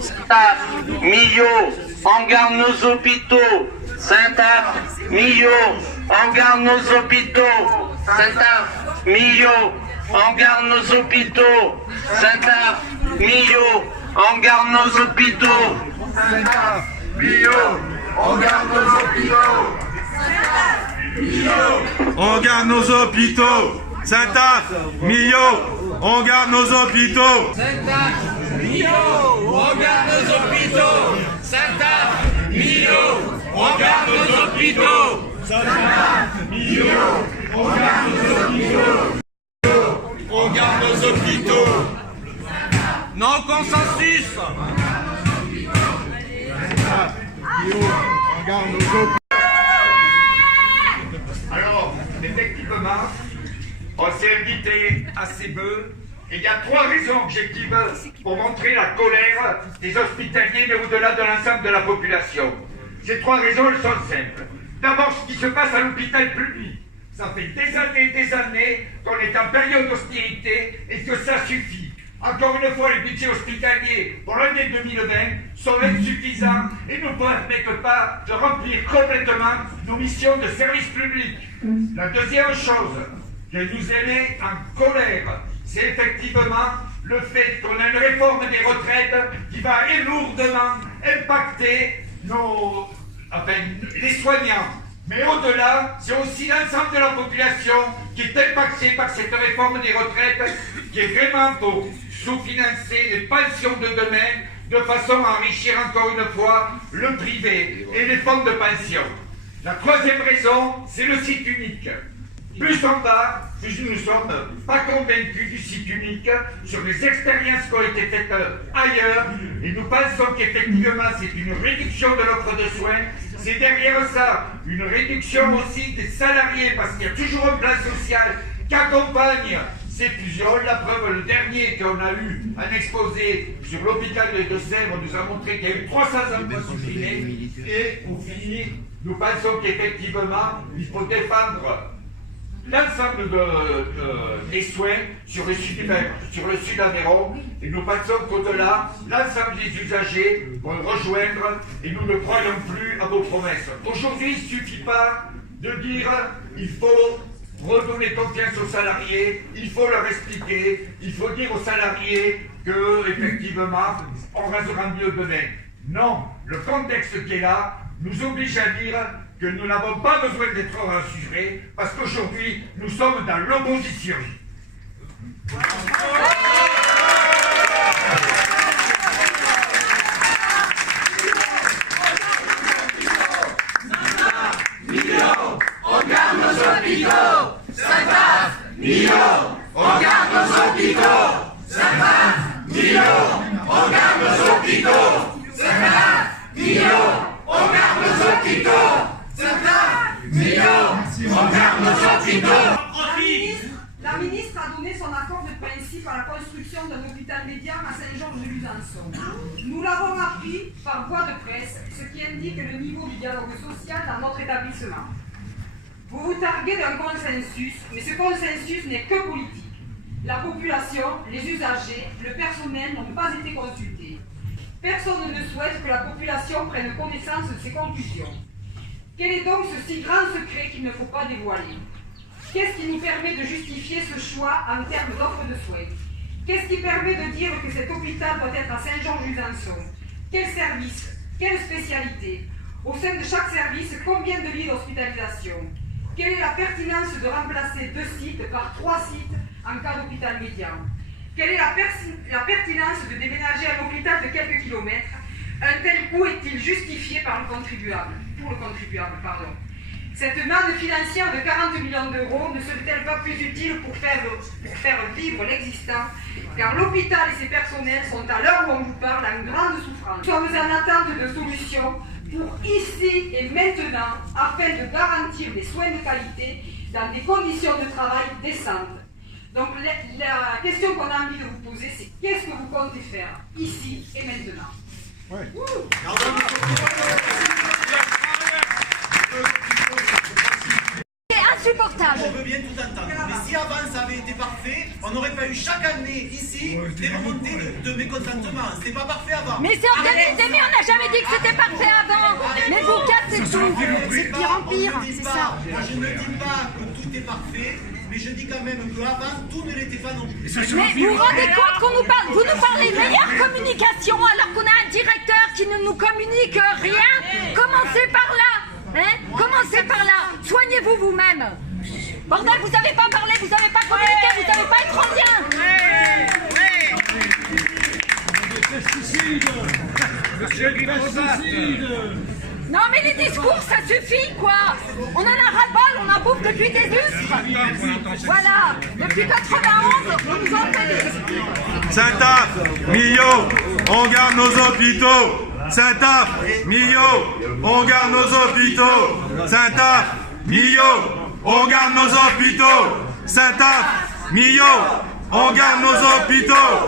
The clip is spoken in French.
Saint-Aph, Millau, on garde nos hôpitaux. Saint-Aph, Millau, on garde nos hôpitaux. Saint-Aph, Millau, on garde nos hôpitaux. Saint-Aph, Millau, on garde nos hôpitaux. Saint-Aph, Millau, on garde nos hôpitaux. On garde nos hôpitaux. Saint-Aph, Millau, on garde nos hôpitaux. Saint-Aph, Millau, on garde nos hôpitaux. Saint-Aph, Millau, on garde nos hôpitaux. Saint-Aph, Millau, on garde nos hôpitaux. On garde nos hôpitaux. Non consensus. On garde nos hôpitaux. Alors, effectivement, on s'est invité à ces bœufs et il y a trois raisons objectives pour montrer la colère des hospitaliers, mais au-delà de l'ensemble de la population. Ces trois raisons, elles sont simples. D'abord, ce qui se passe à l'hôpital public. Ça fait des années qu'on est en période d'austérité et que ça suffit. Encore une fois, les budgets hospitaliers pour l'année 2020 sont insuffisants et ne permettent pas de remplir complètement nos missions de service public. La deuxième chose qui nous met en colère, c'est effectivement le fait qu'on a une réforme des retraites qui va lourdement impacter les soignants. Mais au-delà, c'est aussi l'ensemble de la population qui est impactée par cette réforme des retraites qui est vraiment pour sous-financer les pensions de demain de façon à enrichir encore une fois le privé et les fonds de pension. La troisième raison, c'est le site unique. Plus on va, plus nous ne sommes pas convaincus du site unique sur les expériences qui ont été faites ailleurs et nous pensons qu'effectivement c'est une réduction de l'offre de soins, c'est derrière ça une réduction aussi des salariés parce qu'il y a toujours un plan social qui accompagne ces fusions. La preuve, le dernier qu'on a eu un exposé sur l'hôpital de Deux-Sèvres nous a montré qu'il y a eu 300 emplois supprimés et pour finir, nous pensons qu'effectivement il faut défendre l'ensemble des soins sur le sud Aveyron et nous pensons qu'au-delà, l'ensemble des usagers vont rejoindre et nous ne croyons plus à vos promesses. Aujourd'hui, il ne suffit pas de dire il faut redonner confiance aux salariés, il faut leur expliquer, il faut dire aux salariés que effectivement on restera mieux demain. Non, le contexte qui est là nous oblige à dire que nous n'avons pas besoin d'être rassurés parce qu'aujourd'hui, nous sommes dans l'opposition. Millau, on garde nos hôpitaux. Saint-Aph, Millau, on garde nos hôpitaux. Saint-Aph, Millau, on garde nos hôpitaux. Saint-Aph, Millau, on garde nos hôpitaux. Saint-Aph, Millau, on garde nos hôpitaux. La ministre a donné son accord de principe à la construction d'un hôpital médiane à Saint-Georges-de-Luzançon. Nous l'avons appris par voie de presse, ce qui indique le niveau du dialogue social dans notre établissement. Vous vous targuez d'un consensus, mais ce consensus n'est que politique. La population, les usagers, le personnel n'ont pas été consultés. Personne ne souhaite que la population prenne connaissance de ces conclusions. Quel est donc ce si grand secret qu'il ne faut pas dévoiler? Qu'est-ce qui nous permet de justifier ce choix en termes d'offre de soins? Qu'est-ce qui permet de dire que cet hôpital doit être à Saint-Georges-Luzançon? Quel service? Quelle spécialité? Au sein de chaque service, combien de lits d'hospitalisation? Quelle est la pertinence de remplacer 2 sites par 3 sites en cas d'hôpital médian? Quelle est la pertinence de déménager un hôpital de quelques kilomètres? Un tel coût est-il justifié par le contribuable, pour le contribuable, pardon? Cette manne financière de 40 millions d'euros ne serait-elle pas plus utile pour faire vivre l'existant? Car l'hôpital et ses personnels sont à l'heure où on vous parle en grande souffrance. Nous sommes en attente de solutions pour ici et maintenant afin de garantir des soins de qualité dans des conditions de travail décentes. Donc la question qu'on a envie de vous poser, c'est qu'est-ce que vous comptez faire ici et maintenant? Ouais. C'est insupportable. On veut bien tout entendre. Mais si avant ça avait été parfait, on on n'aurait pas eu chaque année ici des remontées de mécontentement. C'était pas parfait avant. Mais c'est organisé, mais on n'a jamais dit que c'était parfait avant. Mais vous cassez tout. C'est de pire en pire, c'est ça. Moi, je ne dis pas que tout est parfait, mais je dis quand même qu'avant, tout ne l'était pas non plus. Mais vous vous rendez compte qu'on nous parle, vous nous parlez meilleure communication alors qu'on a un directeur qui ne nous communique rien. Commencez par là, hein? Commencez par là. Soignez-vous vous-même. Bordel, vous savez pas parler, vous savez pas communiquer, vous savez pas être en lien. Non mais les discours, ça suffit quoi. On en a ras-le-bol, on en bouffe depuis des lustres. Voilà, depuis 91, on nous en fait des esprits. Saint-Aphe, Millau, on garde nos hôpitaux. Saint-Aphe, Millau, on garde nos hôpitaux. Saint-Aphe, Millau, on garde nos hôpitaux. Saint-Aphe, Millau, on garde nos hôpitaux.